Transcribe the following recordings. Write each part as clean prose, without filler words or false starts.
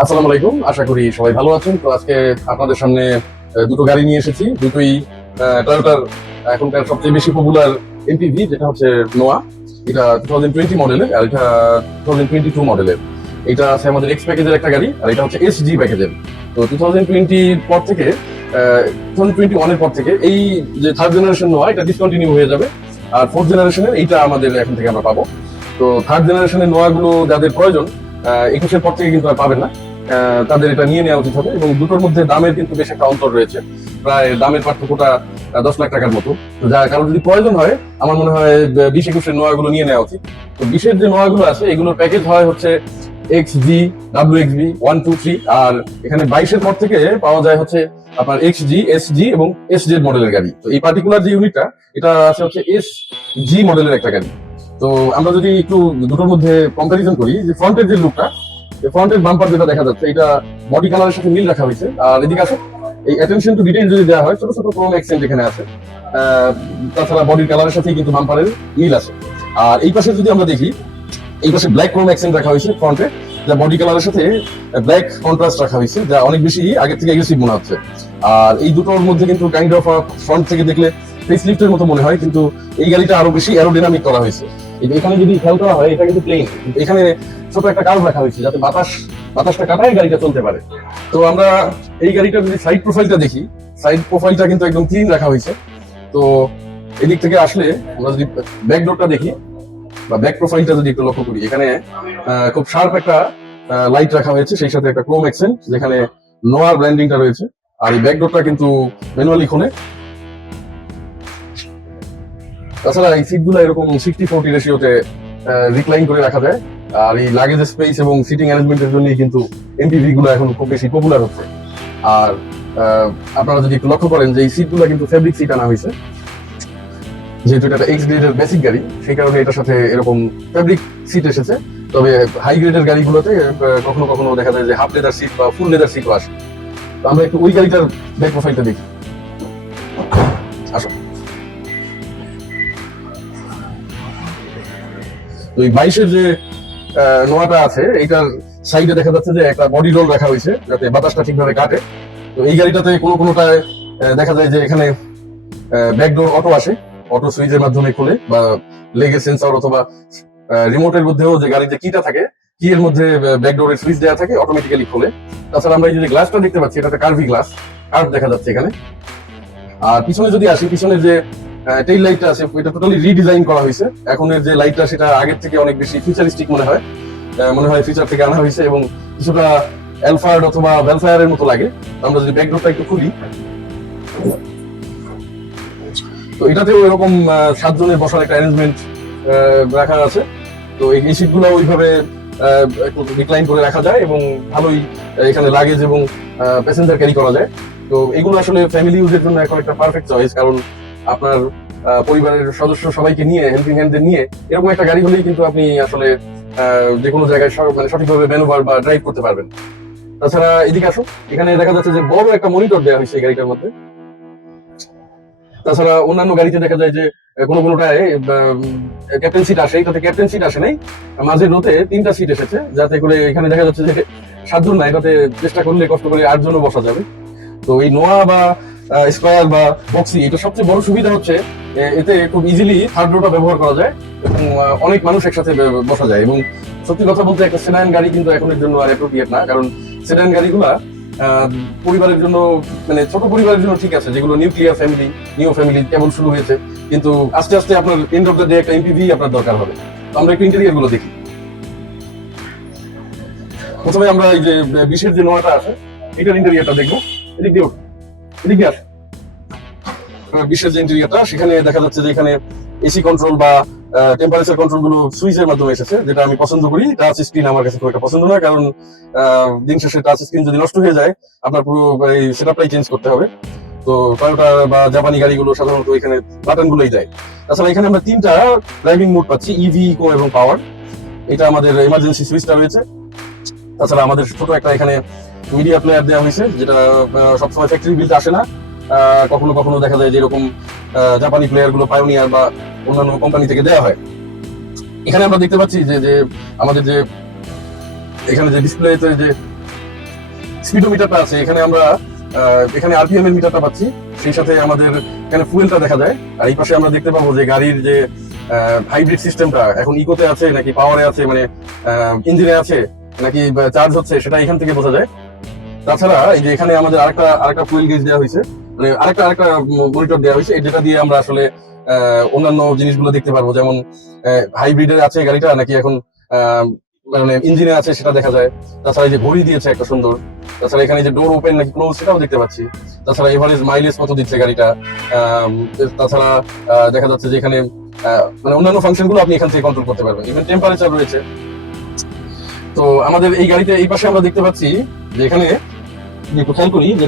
আসসালামু আলাইকুম, আশা করি সবাই ভালো আছেন। তো আজকে আপনাদের সামনে দুটো গাড়ি নিয়ে এসেছি। দুটোই টয়োটার এখনকার সবচেয়ে বেশি পপুলার এমপিভি, যেটা হচ্ছে নোয়া। এটা 2020 মডেলের, আর এটা 2022 মডেলের। এটা আছে আমাদের এক্স প্যাকেজের একটা গাড়ি, আর এটা হচ্ছে এসজি প্যাকেজের। তো 2020 পর থেকে 2021 এর পর থেকে এই যে থার্ড জেনারেশন নোয়া, এটা ডিসকন্টিনিউ হয়ে যাবে। আর ফোর্থ জেনারেশনের এইটা আমাদের এখন থেকে আমরা পাবো। তো থার্ড জেনারেশনের নোয়াগুলো যাদের প্রয়োজন 21-এর পর থেকে কিন্তু আর পাবেন না। তাদের এটা নিয়ে নেওয়া উচিত হবে। এবং দুটোর মধ্যে দামের কিন্তু বেশ একটা অন্তর রয়েছে, প্রায় দামের পার্থক্যটা 10 লাখ টাকার মতো। তো যা কারণ যদি প্রয়োজন হয়, আমার মনে হয় 20-21-এর নোয়াগুলো নিয়ে নেওয়া উচিত। তো 20-এর যে নোয়াগুলো আছে, এগুলোর প্যাকেজ হয় হচ্ছে XG, WXB 1, 2, 3। আর এখানে 22-এর পর থেকে পাওয়া যায় হচ্ছে আপনার XG, SG এবং SZ মডেলের গাড়ি। তো এই পার্টিকুলার যে ইউনিটটা, এটা আছে হচ্ছে SG মডেলের একটা গাড়ি। তো আমরা যদি একটু দুটোর মধ্যে কম্পারিজন করি, যে ফ্রন্টের যে লুকটা, ফ্রন্টের বাম্পার যেটা দেখা যাচ্ছে, এটা বডি কালারের সাথে মিল রাখা হয়েছে। আর এদিকে আসো, এই অ্যাটেনশন টু ডিটেইল যদি দেওয়া হয়, ছোট ছোট ক্রোম অ্যাকসেন্ট এখানে আছে। তাছাড়া বডির কালারের সাথেই কিন্তু বাম্পারের মিল আছে। আর এই পাশে যদি আমরা দেখি, এই পাশে ব্ল্যাক ক্রোম অ্যাকসেন্ট রাখা হয়েছে ফ্রন্টে, যা বডি কালারের সাথে ব্ল্যাক কন্ট্রাস্ট রাখা হয়েছে, যা অনেক বেশি আগের থেকে এগ্রেসিভ মনে হচ্ছে। আর এই দুটোর মধ্যে কিন্তু কাইন্ড অফ ফ্রন্ট থেকে দেখলে ফেসলিফটের মতো মনে হয়, কিন্তু এই গাড়িটা আরো বেশি অ্যারোডাইনামিক করা হয়েছে। এখানে যদি খেয়াল করা হয়, এটা কিন্তু প্লেন, এখানে ছোট একটা কার্ভ রাখা হয়েছে যাতে বাতাসটা কাটায় গাড়িটা চলতে পারে। তো আমরা এই গাড়িটার যদি সাইড প্রোফাইলটা দেখি, সাইড প্রোফাইলটা কিন্তু একদম ক্লিন রাখা হয়েছে। তো এদিক থেকে আসলে আমরা যদি ব্যাক ডোরটা দেখি বা ব্যাক প্রোফাইলটা যদি একটু লক্ষ্য করি, এখানে খুব শার্প একটা লাইট রাখা হয়েছে, সেই সাথে একটা ক্রোম অ্যাকসেন্ট যেখানে নোয়ার ব্র্যান্ডিংটা রয়েছে। আর এই ব্যাক ডোরটা কিন্তু ম্যানুয়ালি খোলে। তাছাড়া এই সিটগুলো এরকম 60-40 রেশিওতে রিক্লাইন করে রাখা যায়। আর এই লাগেজ স্পেস এবং সিটিং অ্যারেঞ্জমেন্টের জন্যই কিন্তু এমপিভি গুলো এখন খুব বেশি পপুলার হচ্ছে। আর আপনারা যদি একটু লক্ষ্য করেন যে এই সিটগুলো কিন্তু ফেব্রিক সিট আনা হয়েছে, যেহেতু এটা এক্স গ্রেডের বেসিক গাড়ি, সেই কারণে এটার সাথে এরকম ফেব্রিক সিট এসেছে। তবে হাই গ্রেডের গাড়িগুলোতে কখনো কখনো দেখা যায় যে হাফ লেদার সিট বা ফুল লেদার সিটও আসে। তো আমরা একটু ওই গাড়িটার ব্যাক প্রোফাইলটা দেখি। আসো, তো এই 22-এর যে নোয়াটা আছে, এইটার সাইডে দেখা যাচ্ছে যে একটা বডি রোল রাখা হয়েছে যাতে বাতাসটা ঠিকভাবে কাটে। তো এই গাড়িটাতে কোনোটায় দেখা যায় যে এখানে ব্যাকডোর অটো আসে, অটো সুইচের মাধ্যমে খুলে, বা লেগের সেন্সর অথবা রিমোটের মধ্যেও যে গাড়িতে কিটা থাকে, কি এর মধ্যে ব্যাকডোরের সুইচ দেওয়া থাকে, অটোমেটিক্যালি খুলে। তাছাড়া আমরা এই যে গ্লাসটা দেখতে পাচ্ছি, এটা কার্ভি গ্লাস, কার্ভ দেখা যাচ্ছে এখানে। আর পিছনে যদি আসি, পিছনের যে টেইল লাইটটা আছে, এটা টোটালি রিডিজাইন করা হয়েছে। এখনের যে লাইটটা, সেটা আগের থেকে অনেক বেশি ফিউচারিস্টিক মনে হয়। ফিউচার থেকে আনা হয়েছে এবং কিছুটা অ্যালফার্ড অথবা ভেলফায়ারের মতো লাগে। আমরা যদি ব্যাকডোরটা একটু খুলি, তো এটাতেও এরকম 7 জনের বসার একটা অ্যারেঞ্জমেন্ট রাখা আছে। তো এই সিটগুলো ওইভাবে একটু রিক্লাইন করে রাখা যায় এবং ভালোই এখানে লাগেজ এবং প্যাসেঞ্জার ক্যারি করা যায়। তো এগুলো আসলে ফ্যামিলি ইউজের জন্য এখন একটা পারফেক্ট চয়েস, কারণ আপনার পরিবারের সদস্য সবাইকে নিয়ে, হেল্পিং হ্যান্ডদের নিয়ে এরকম একটা গাড়ি হলেই কিন্তু আপনি আসলে যে কোনো জায়গায় মানে সঠিকভাবে ম্যানুভার বা ড্রাইভ করতে পারবেন। তাছাড়া এদিকে আসো, এখানে দেখা যাচ্ছে যে বড় একটা মনিটর দেওয়া হয়েছে এই গাড়িটার মধ্যে। তাছাড়া অন্যান্য গাড়িতে দেখা যায় যে কোনোটায় ক্যাপ্টেন সিট আসে, এটাতে ক্যাপ্টেন সিট আসে নাই, মাঝের রোতে 3টা সিট এসেছে, যাতে করে এখানে দেখা যাচ্ছে যে 7 জন না, এটাতে চেষ্টা করলে কষ্ট করে 8 জনও বসা যাবে। তো এই নোয়া বা স্কয়ার বা বক্সি, এটা সবচেয়ে বড় সুবিধা হচ্ছে এতে খুব ইজিলি থার্ড রোটা ব্যবহার করা যায় এবং অনেক মানুষ একসাথে বসা যায়। এবং সত্যি কথা বলতে, একটা সেডান গাড়ি কিন্তু এখনের জন্য আর অ্যাপ্রোপ্রিয়েট না, কারণ সেডান গাড়িগুলা পরিবারের জন্য, মানে ছোট পরিবারের জন্য ঠিক আছে, যেগুলো নিউক্লিয়ার ফ্যামিলি, নিউ ফ্যামিলি কেবল শুরু হয়েছে, কিন্তু আস্তে আস্তে আপনার এন্ড অফ দ্য ডে একটা এমপিভি আপনার দরকার হবে। তো আমরা একটু ইন্টেরিয়র গুলো দেখি। প্রথমে আমরা এই যে 20-এর যে নোয়াটা আছে, এটার ইন্টেরিয়রটা দেখবো। এদিক দিয়ে এদিক দিয়ে আসে 20-এর যে ইন্টেরিয়রটা, সেখানে দেখা যাচ্ছে যে এখানে এসি কন্ট্রোল বা টেম্পারেচার কন্ট্রোল গুলো সুইচের মাধ্যমে এসেছে, যেটা আমি পছন্দ করি। টাচ স্ক্রিন আমার কাছে খুব একটা পছন্দ না, কারণ দিন শেষে টাচ স্ক্রিন যদি নষ্ট হয়ে যায়, আপনার পুরো এই সেটআপটাই চেঞ্জ করতে হবে। তো টয়োটা বা জাপানি গাড়িগুলো সাধারণত এখানে বাটন গুলোই দেয়। তাছাড়া এখানে আমরা 3টা ড্রাইভিং মোড পাচ্ছি, ইভি, ইকো এবং পাওয়ার। এটা আমাদের এমার্জেন্সি সুইচটা রয়েছে। তাছাড়া আমাদের ছোট একটা এখানে মিডিয়া প্লেয়ার দেওয়া হয়েছে, যেটা সবসময় ফ্যাক্টরি বিল্ড আসে না, কখনো কখনো দেখা যায় যে এরকম জাপানি প্লেয়ার গুলো পায়োনিয়ার বা অন্যান্য কোম্পানি থেকে দেওয়া হয়। এখানে আমরা দেখতে পাচ্ছি যে আমাদের যে এখানে যে ডিসপ্লেতে যে স্পিডোমিটারটা আছে, এখানে আমরা এখানে আরপিএম এর মিটারটা পাচ্ছি, সেই সাথে আমাদের এখানে ফুয়েলটা দেখা যায়। আর এই পাশে আমরা দেখতে পাবো যে গাড়ির যে হাইব্রিড সিস্টেমটা এখন ইকোতে আছে নাকি পাওয়ারে আছে, মানে ইঞ্জিনে আছে নাকি চার্জ হচ্ছে, সেটা এখান থেকে বোঝা যায়। তাছাড়া এই যে এখানে আমাদের আরেকটা ফুয়েল গেজ দেওয়া হয়েছে, মানে আরেকটা মনিটর দেওয়া হয়েছে, যেটা দিয়ে আমরা আসলে অন্যান্য জিনিসগুলো দেখতে পারবো, যেমন হাইব্রিডের আছে গাড়িটা নাকি এখন মানে ইঞ্জিনে আছে সেটা দেখা যায়। তাছাড়া এই যে ঘড়ি দিয়েছে একটা সুন্দর, তাছাড়া এখানে যে ডোর ওপেন নাকি ক্লোজ সেটাও দেখতে পাচ্ছি। তাছাড়া এভারেজ মাইলেজ কত দিচ্ছে গাড়িটা, তাছাড়া দেখা যাচ্ছে যে এখানে মানে অন্যান্য ফাংশন গুলো আপনি এখান থেকে কন্ট্রোল করতে পারবেন, ইভেন টেম্পারেচার রয়েছে। তো আমাদের এই গাড়িতে এই পাশে আমরা দেখতে পাচ্ছি যে এখানে একটু খেয়াল করি যে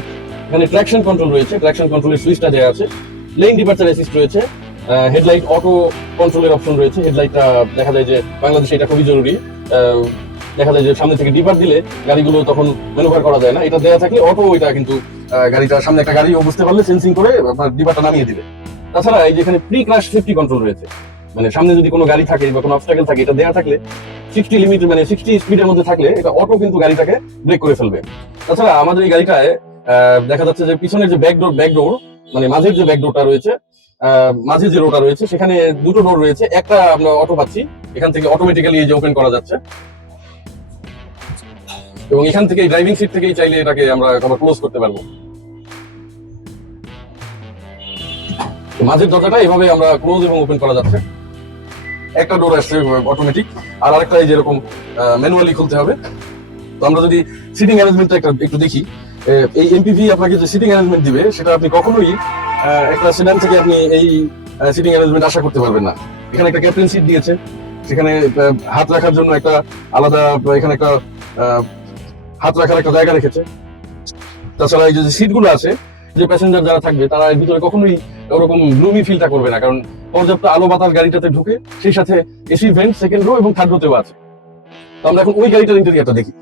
এখানে ট্র্যাকশন কন্ট্রোল রয়েছে, ট্র্যাকশন কন্ট্রোলের সুইচটা দেওয়া আছে, লেন ডিপারচার অ্যাসিস্ট রয়েছে, হেডলাইট অটো কন্ট্রোলের অপশন রয়েছে। হেডলাইটটা দেখা যায় যে বাংলাদেশে এটা খুবই জরুরি, দেখা যায় যে সামনে থেকে ডিপার দিলে গাড়িগুলো তখন ম্যানুভার করা যায় না, এটা দেওয়া থাকলে অটো এটা কিন্তু গাড়িটা সামনে একটা গাড়ি বুঝতে পারলে সেন্সিং করে ডিপারটা নামিয়ে দিবে। তাছাড়া এই যে এখানে প্রি ক্র্যাশ সেফটি কন্ট্রোল রয়েছে, মানে সামনে যদি কোনো গাড়ি থাকে বা কোনো অবস্টাকেল থাকে, এটা দেওয়া থাকলে 60 লিমিট মানে 60 স্পিডের মধ্যে থাকলে এটা অটো কিন্তু গাড়িটাকে ব্রেক করে ফেলবে। তাছাড়া আমাদের এই গাড়িটায় দেখা যাচ্ছে যে পিছনের যে ব্যাকডোর মানে মাঝের যে ব্যাকডোরটা রয়েছে, মাঝে যে রোটা রয়েছে সেখানে দুটো ডোর রয়েছে, একটা আমরা অটো পাচ্ছি, এখান থেকে অটোমেটিক্যালি এই যে ওপেন করা যাচ্ছে, এবং এখান থেকে ড্রাইভিং সিট থেকেই চাইলে এটাকে আমরা আবার ক্লোজ করতে পারবো। মাঝের দরজাটা এভাবে আমরা ক্লোজ এবং ওপেন করা যাচ্ছে। একটা ডোর আসছে অটোমেটিক, আর আরেকটা এই যেরকম ম্যানুয়ালি খুলতে হবে। তো আমরা যদি সিটিং অ্যারেঞ্জমেন্টটা একটু দেখি, এই এমপিভি আপনাকে যে সিটিং অ্যারেঞ্জমেন্ট দিবে সেটা আপনি কখনোই একটা সেডান থেকে আপনি এই সিটিং অ্যারেঞ্জমেন্ট আশা করতে পারবেন না। এখানে একটা ক্যাপ্টেন সিট দিয়েছে, সেখানে হাত রাখার জন্য একটা আলাদা, এখানে একটা হাত রাখার একটা জায়গা রেখেছে। তাছাড়া এই যে সিটগুলো আছে, যে প্যাসেঞ্জার যারা থাকবে তারা এর ভিতরে কখনোই ওরকম গ্লুমি ফিলটা করবে না, কারণ পর্যাপ্ত আলো বাতাস গাড়িটাতে ঢুকে, সেই সাথে এসি ভেন্ট সেকেন্ড রো এবং থার্ড রোতেও আছে। তো আমরা এখন ওই গাড়িটার ইন্টেরিয়রটা দেখি।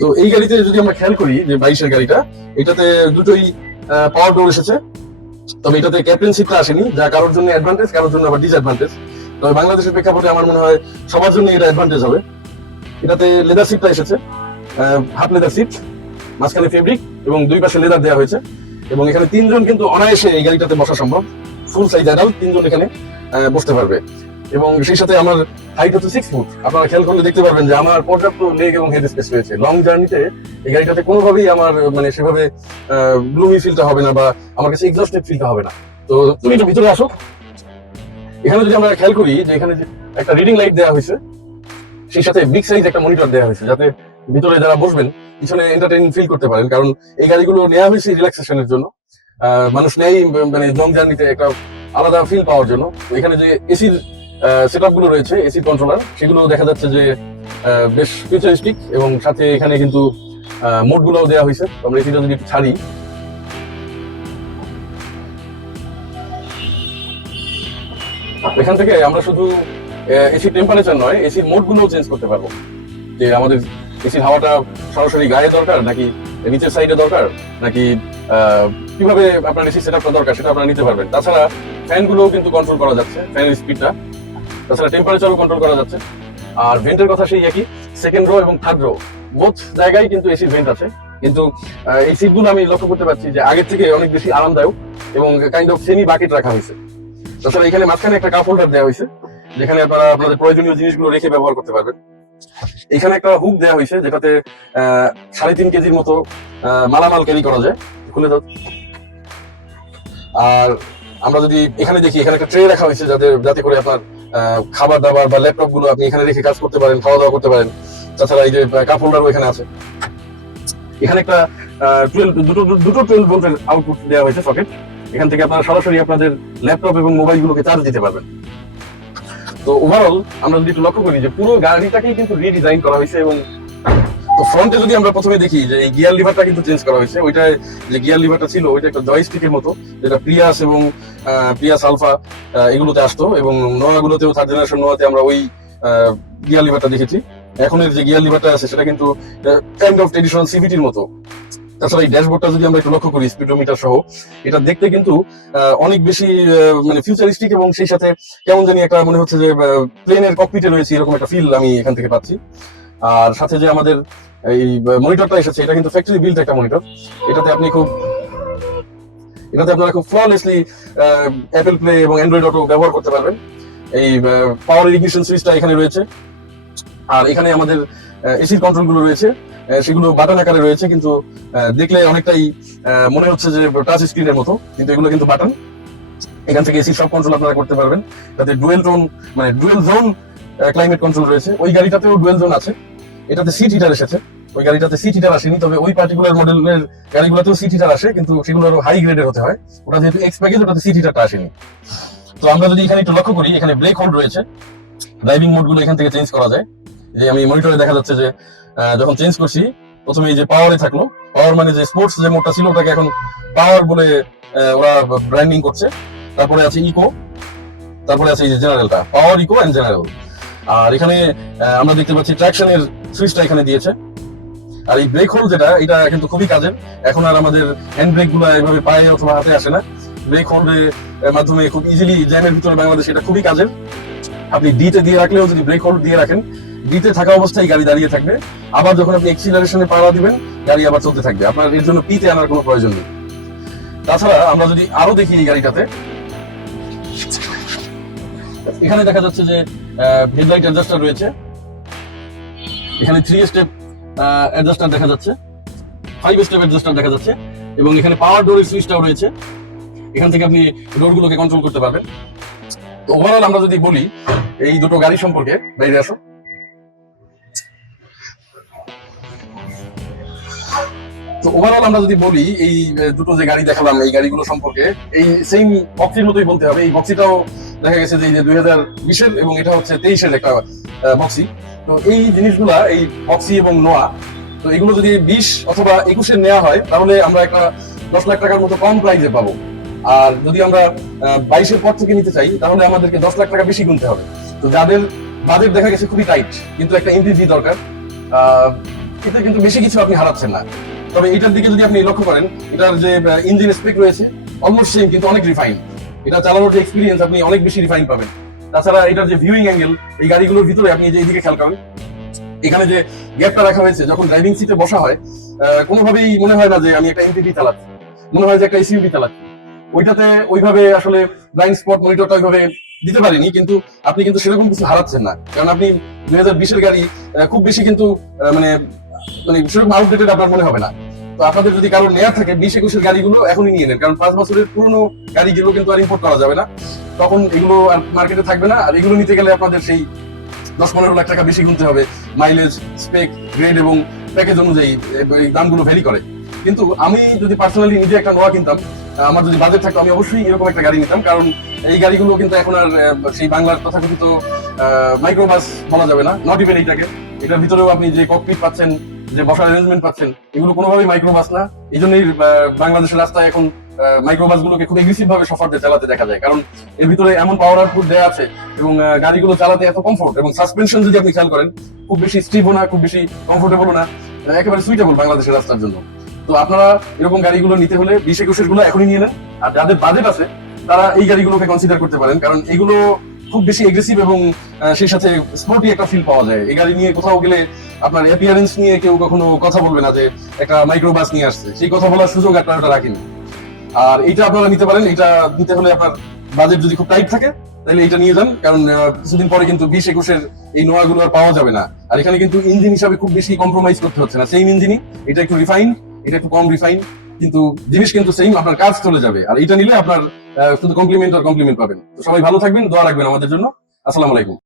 তো এই গাড়িতে যদি আমরা খেয়াল করি যে 22-এর গাড়িটা, এটাতে দুটোই পাওয়ার ডোর এসেছে, তবে এটাতে ক্যাপ্টেন সিটটা আসেনি, যা কারোর জন্য অ্যাডভান্টেজ, কারোর জন্য আবার ডিসঅ্যাডভান্টেজ। তবে বাংলাদেশের প্রেক্ষাপটে আমার মনে হয় সবার জন্য এটা অ্যাডভান্টেজ হবে। এটাতে লেদার সিটটা এসেছে, হাফ লেদার সিট, মাঝখানে ফেব্রিক এবং দুই পাশে লেদার দেওয়া হয়েছে, এবং এখানে তিনজন কিন্তু অনায়াসে এই গাড়িটাতে বসা সম্ভব, ফুল সাইজ অ্যাডাল্ট তিনজন এখানে বসতে পারবে। এবং সেই সাথে আমার হাইট হচ্ছে 6 ফুট। আপনারা খেয়াল করলে দেখতে পারবেন যে আমার পর্যাপ্ত লেগ এবং হেড স্পেস রয়েছে। লং জার্নিতে এই গাড়িটাতে কোনোভাবেই আমার মানে সেভাবে গ্লুমি ফিলটা হবে না, বা আমার কাছে এক্সস্টেড ফিলটা হবে না। তো তুমি একটু ভিতরে আসো। এখানে যদি আমরা খেয়াল করি যে এখানে একটা রিডিং লাইট দেওয়া হয়েছে, সেই সাথে বিগ সাইজ একটা মনিটর দেওয়া হয়েছে, যাতে ভিতরে যারা বসবেন পিছনে এন্টারটেইন ফিল করতে পারেন, কারণ এই গাড়িগুলো নেওয়া হয়েছে রিল্যাক্সেশনের জন্য। মানুষ নেই মানে লং জার্নিতে একটা আলাদা ফিল পাওয়ার জন্য। এখানে যে এসির সেটআপ গুলো রয়েছে, এসি কন্ট্রোলার, সেগুলো দেখা যাচ্ছে যে বেশ ফিউচারিস্টিক, এবং সাথে এখানে কিন্তু মোড গুলোও দেওয়া হয়েছে। আমরা এসিটা যদি একটু ছাড়ি, এখান থেকে আমরা শুধু এসি টেম্পারেচার নয়, এসির মোড গুলোও চেঞ্জ করতে পারবো, যে আমাদের এসির হাওয়াটা সরাসরি গায়ে দরকার নাকি নিচের সাইডে দরকার, নাকি কিভাবে আপনার এসি সেটআপটা দরকার সেটা আপনারা নিতে পারবেন। তাছাড়া ফ্যান গুলোও কিন্তু কন্ট্রোল করা যাচ্ছে, ফ্যানের স্পিডটা, তাছাড়া টেম্পারেচারও কন্ট্রোল করা যাচ্ছে। আর ভেন্টের কথা সেই একই, সেকেন্ড রো এবং থার্ড রো বোথ জায়গায় কিন্তু এসির ভেন্ট আছে। কিন্তু এই সিটগুলো আমি লক্ষ্য করতে পারছি যে আগের থেকে অনেক বেশি আরামদায়ক এবং কাইন্ড অফ সেমি বাকেট রাখা হয়েছে। তাছাড়া এখানে মাঝখানে একটা কাপ হোল্ডার দেওয়া হয়েছে, যেখানে আপনারা আপনাদের প্রয়োজনীয় জিনিসগুলো রেখে ব্যবহার করতে পারবেন। এখানে একটা হুক দেওয়া হয়েছে, যেটাতে 3.5 কেজির মতো মালামাল ক্যারি করা যায়। খুলে দাও। আর আমরা যদি এখানে দেখি, এখানে একটা ট্রে রাখা হয়েছে, যাতে করে আপনার খাবার দাবার বা ল্যাপটপ গুলো আপনি এখানে রেখে কাজ করতে পারেন, খাওয়া দাওয়া করতে পারেন। তাছাড়া এই যে কাপ হোল্ডারও এখানে আছে। এখানে একটা 12 ভোল্টের আউটপুট দেওয়া হয়েছে সকেট, এখান থেকে আপনারা সরাসরি আপনাদের ল্যাপটপ এবং মোবাইল গুলোকে চার্জ দিতে পারবেন। তো ওভারঅল আমরা যদি একটু লক্ষ্য করি যে পুরো গাড়িটাকেই কিন্তু রিডিজাইন করা হয়েছে। এবং তো ফ্রন্টে যদি আমরা প্রথমে দেখি যে এই গিয়ার লিভারটা কিন্তু চেঞ্জ করা হয়েছে। ওইটায় যে গিয়ার লিভারটা ছিল ওইটা একটা জয়স্টিকের মতো, যেটা প্রিয়াস এবং প্রিয়াস আলফা এগুলোতে আসতো, এবং নোয়াগুলোতেও থার্ড জেনারেশন নোয়াতে আমরা ওই গিয়ার লিভারটা দেখেছি। এখনের যে গিয়ার লিভারটা আছে সেটা কিন্তু কাইন্ড অফ ট্রেডিশনাল সিভিটির মতো। তাছাড়া এই ড্যাশবোর্ডটা যদি আমরা একটু লক্ষ্য করি স্পিডোমিটার সহ, এটা দেখতে কিন্তু অনেক বেশি মানে ফিউচারিস্টিক, এবং সেই সাথে কেমন জানি একটা মনে হচ্ছে যে প্লেনের ককপিটে রয়েছে এরকম একটা ফিল আমি এখান থেকে পাচ্ছি। আর সাথে যে আমাদের এই মনিটরটা এসেছে, এটা কিন্তু ফ্যাক্টরি বিল্ড একটা মনিটর। এটাতে আপনারা খুব ফ্ললেসলি অ্যাপল প্লে এবং অ্যান্ড্রয়েড অটো ব্যবহার করতে পারবেন। এই পাওয়ার ইগনিশন সুইচটা এখানে রয়েছে, আর এখানে আমাদের এসির কন্ট্রোল গুলো রয়েছে, সেগুলো বাটন আকারে রয়েছে, কিন্তু দেখলে অনেকটাই মনে হচ্ছে যে টাচ স্ক্রিনের মতো, কিন্তু এগুলো কিন্তু বাটন। এখান থেকে এসির সব কন্ট্রোল আপনারা করতে পারবেন। তাতে ডুয়েল জোন ক্লাইমেট কন্ট্রোল রয়েছে। ওই গাড়িটাতেও ডুয়েল জোন আছে। এটাতে সিট হিটার এসেছে, ওই গাড়িটাতে সিট হিটার আসেনি, তবে ওই পার্টিকুলার মডেলের গাড়িগুলোতেও সিট হিটার আসে, কিন্তু সেগুলো আরো হাই গ্রেডের হতে হয়। ওটা যেহেতু এক্স প্যাকেজ, ওটাতে সিট হিটারটা আসেনি। তো আমরা যদি এখানে একটু লক্ষ্য করি, এখানে ব্রেক হোল্ড রয়েছে, ড্রাইভিং মোড গুলো এখান থেকে চেঞ্জ করা যায়। যে আমি মনিটরে দেখা যাচ্ছে যে যখন চেঞ্জ করছি, প্রথমে এই যে পাওয়ারে থাকলো, পাওয়ার মানে যে স্পোর্টস যে মোডটা ছিল ওটাকে এখন পাওয়ার বলে ওরা ব্র্যান্ডিং করছে। তারপরে আছে ইকো, তারপরে আছে এই যে জেনারেলটা, পাওয়ার, ইকো এন্ড জেনারেল। আর এখানে আমরা দেখতে পাচ্ছি ট্র্যাকশনের সুইচটা এখানে দিয়েছে। আর এই ব্রেক হোল্ড যেটা, এটা কিন্তু খুবই কাজের। এখন আর আমাদের হ্যান্ড ব্রেক গুলো এভাবে পায়ে অথবা হাতে আসে না, ব্রেক হোল্ডের মাধ্যমে খুব ইজিলি জ্যামের ভিতরে বাংলাদেশ এটা খুবই কাজের। আপনি ডিতে দিয়ে রাখলেও, যদি ব্রেক হোল্ড দিয়ে রাখেন, ডিতে থাকা অবস্থায় গাড়ি দাঁড়িয়ে থাকবে, আবার যখন আপনি এক্সিলারেশনে পাড়া দিবেন গাড়ি আবার চলতে থাকবে, আপনার এর জন্য পিতে আনার কোনো প্রয়োজন নেই। তাছাড়া আমরা যদি আরো দেখি এই গাড়িটাতে, এখানে দেখা যাচ্ছে যে হেডলাইট অ্যাডজাস্টার রয়েছে, এখানে 3 স্টেপ অ্যাডজাস্টার দেখা যাচ্ছে, 5 স্টেপ অ্যাডজাস্টার দেখা যাচ্ছে, এবং এখানে পাওয়ার ডোরের সুইচটাও রয়েছে। এখান থেকে আপনি ডোরগুলোকে কন্ট্রোল করতে পারবেন। তো ওভারঅল আমরা যদি বলি এই দুটো গাড়ি সম্পর্কে, বাইরে আসো। তো ওভারঅল আমরা যদি বলি এই দুটো যে গাড়ি দেখালাম, এই গাড়িগুলো সম্পর্কে এই সেম বক্সির মতোই বলতে হবে। এই বক্সিটাও দেখা গেছে যে 2020-এর, এবং এটা হচ্ছে 23-এর একটা বক্সি। তো এই জিনিসগুলা, এই বক্সি এবং নোয়া, তো এগুলো যদি 20 অথবা 21-এর নেওয়া হয়, তাহলে আমরা একটা 10 লাখ টাকার মতো কম প্রাইসে পাবো। আর যদি আমরা 22-এর পর থেকে নিতে চাই, তাহলে আমাদেরকে 10 লাখ টাকা বেশি গুনতে হবে। তো যাদের বাজেট দেখা গেছে খুবই টাইট, কিন্তু একটা এমপিভি দরকার, এতে কিন্তু বেশি কিছু আপনি হারাচ্ছেন না। তবে এটার দিকে যদি আপনি লক্ষ্য করেন, এটার যে ইঞ্জিন স্পেক রয়েছে অলমোস্ট সেম, কিন্তু অনেক রিফাইন। এটা চালানোর যে এক্সপিরিয়েন্স, আপনি অনেক বেশি রিফাইন পাবেন। তাছাড়া এটার যে ভিউইং অ্যাঙ্গেল, এই গাড়িগুলোর ভিতরে আপনি যে এইদিকে খেয়াল করেন, এখানে যে গ্যাপটা রাখা হয়েছে, যখন ড্রাইভিং সিটে বসা হয়, কোনোভাবেই মনে হয় না যে আমি একটা এমপিভি চালাচ্ছি, মনে হয় যে একটা এসইউভি চালাচ্ছি। ওইটাতে ওইভাবে আসলে ব্লাইন্ড স্পট মনিটরটা ওইভাবে দিতে পারিনি, কিন্তু আপনি কিন্তু সেরকম কিছু হারাচ্ছেন না, কারণ আপনি 2020-এর গাড়ি খুব বেশি কিন্তু মানে সেরকম আউটডেটেড আপনার মনে হবে না। তো আপনাদের যদি কারো নেওয়া থাকে 20-21-এর গাড়িগুলো এখনই নিয়ে নেন, কারণ 5 বছরের পুরনো গাড়িগুলো কিন্তু আর ইম্পোর্ট করা যাবে না, তখন এগুলো আর মার্কেটে থাকবে না। আর এগুলো নিতে গেলে আপনাদের সেই 10-15 লাখ টাকা বেশি গুনতে হবে। মাইলেজ, স্পেক, গ্রেড এবং প্যাকেজ অনুযায়ী এই দামগুলো ভ্যারি করে। কিন্তু আমি যদি পার্সোনালি নিজে একটা নোয়া কিনতাম, আমার যদি বাজেট থাকতো, আমি অবশ্যই এরকম একটা গাড়ি নিতাম, কারণ এই গাড়িগুলো কিন্তু এখন আর সেই বাংলার তথাকথিত মাইক্রোবাস বলা যাবে না, নট ইভেন এইটাকে। এটার ভিতরেও আপনি যে ককপিট পাচ্ছেন, যে বসার অ্যারেঞ্জমেন্ট পাচ্ছেন, এগুলো কোনোভাবেই মাইক্রোবাস না। এই জন্যই বাংলাদেশের রাস্তায় এখন মাইক্রোবাস গুলোকে খুব এগ্রেসিভ ভাবে সফরদের চালাতে দেখা যায়, কারণ এর ভিতরে এমন পাওয়ার আউটপুট দেওয়া আছে, এবং গাড়িগুলো চালাতে এত কমফোর্ট, এবং সাসপেনশন যদি আপনি খেয়াল করেন, খুব বেশি স্টিভও না, খুব বেশি কমফোর্টেবল না, একেবারে সুইটেবল বাংলাদেশের রাস্তার জন্য। তো আপনারা এরকম গাড়িগুলো নিতে হলে 20-21-এর গুলো এখনই নিয়ে নেন। আর যাদের বাজেট আছে, তারা এই গাড়িগুলোকে কনসিডার করতে পারেন, কারণ এগুলো খুব বেশি এগ্রেসিভ, এবং সেই সাথে স্পোর্টি একটা ফিল পাওয়া যায়। এই গাড়ি নিয়ে কোথাও গেলে আপনার অ্যাপিয়ারেন্স নিয়ে কেউ কখনো কথা বলবে না যে একটা মাইক্রোবাস নিয়ে আসছে, সেই কথা বলার সুযোগ আপনারা ওটা রাখেন। আর এটা আপনারা নিতে পারেন। এটা নিতে হলে আপনার বাজেট যদি খুব টাইট থাকে, তাহলে এটা নিয়ে যান, কারণ কিছুদিন পরে কিন্তু 20-21-এর এই নোয়াগুলো আর পাওয়া যাবে না। আর এখানে কিন্তু ইঞ্জিন হিসাবে খুব বেশি কম্প্রোমাইজ করতে হচ্ছে না, সেম ইঞ্জিনই। এটা একটু রিফাইন, এটা একটু কম রিফাইন, কিন্তু জিনিস কিন্তু সেম, আপনার কাজ চলে যাবে। আর এটা নিলে আপনার শুধু কমপ্লিমেন্ট আর কমপ্লিমেন্ট পাবেন। তো সবাই ভালো থাকবেন, দোয়া রাখবেন আমাদের জন্য। আসসালামু আলাইকুম।